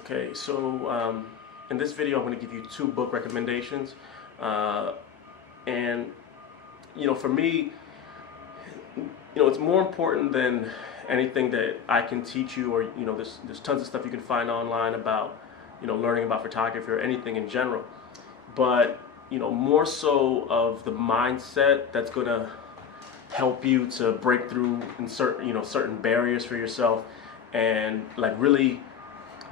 Okay, so in this video I'm going to give you two book recommendations, and for me, it's more important than anything that I can teach you, or there's tons of stuff you can find online about learning about photography or anything in general, but more so of the mindset that's going to help you to break through in certain barriers for yourself and like really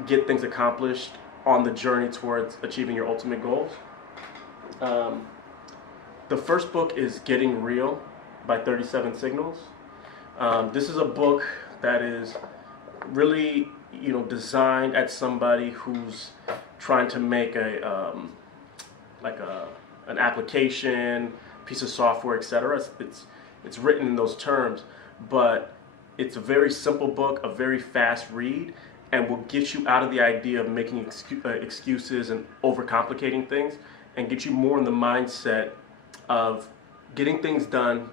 get things accomplished on the journey towards achieving your ultimate goals. The first book is Getting Real by 37 Signals. This is a book that is really designed at somebody who's trying to make an application, piece of software, etc. It's written in those terms, but it's a very simple book, a very fast read, and will get you out of the idea of making excuses and overcomplicating things, and get you more in the mindset of getting things done,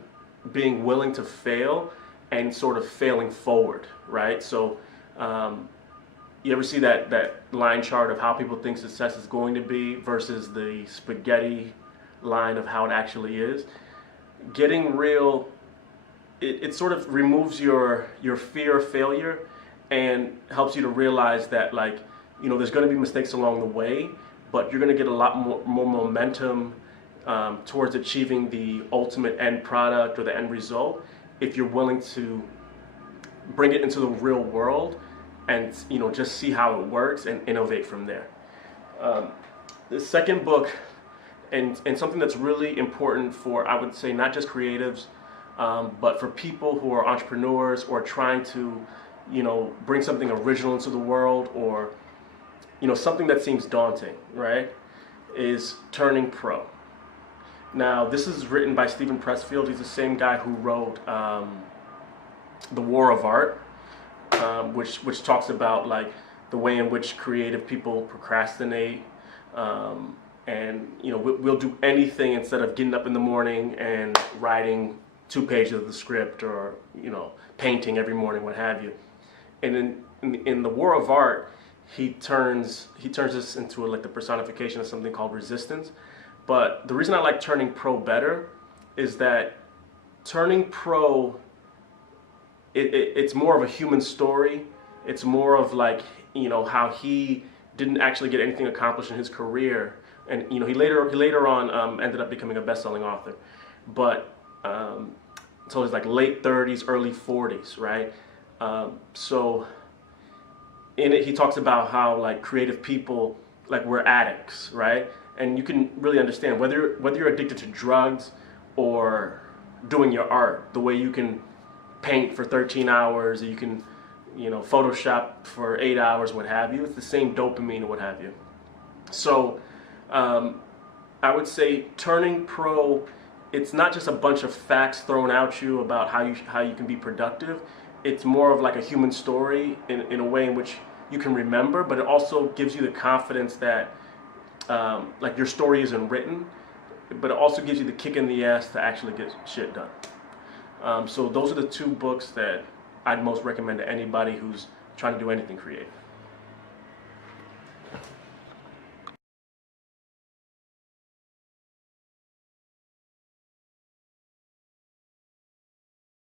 being willing to fail, and sort of failing forward, right? So you ever see that line chart of how people think success is going to be versus the spaghetti line of how it actually is? Getting Real, it sort of removes your fear of failure and helps you to realize that there's going to be mistakes along the way, but you're going to get a lot more momentum towards achieving the ultimate end product or the end result if you're willing to bring it into the real world and just see how it works and innovate from there. The second book, and something that's really important for, I would say, not just creatives, but for people who are entrepreneurs or trying to bring something original into the world, or something that seems daunting, right, is Turning Pro. Now, this is written by Steven Pressfield. He's the same guy who wrote The War of Art, which talks about the way in which creative people procrastinate, and we'll do anything instead of getting up in the morning and writing 2 pages of the script, or painting every morning, what have you. And in The War of Art, he turns this into the personification of something called resistance. But the reason I like Turning Pro better is that Turning Pro, it's more of a human story. It's more of how he didn't actually get anything accomplished in his career, and he later on ended up becoming a best-selling author, but so his late 30s, early 40s, right? So in it, he talks about how creative people, we're addicts, right? And you can really understand whether you're addicted to drugs or doing your art, the way you can paint for 13 hours, or you can Photoshop for 8 hours, what have you. It's the same dopamine or what have you. So I would say Turning Pro, it's not just a bunch of facts thrown at you about how you can be productive. It's more of a human story in a way in which you can remember, but it also gives you the confidence that your story isn't written, but it also gives you the kick in the ass to actually get shit done. So those are the two books that I'd most recommend to anybody who's trying to do anything creative.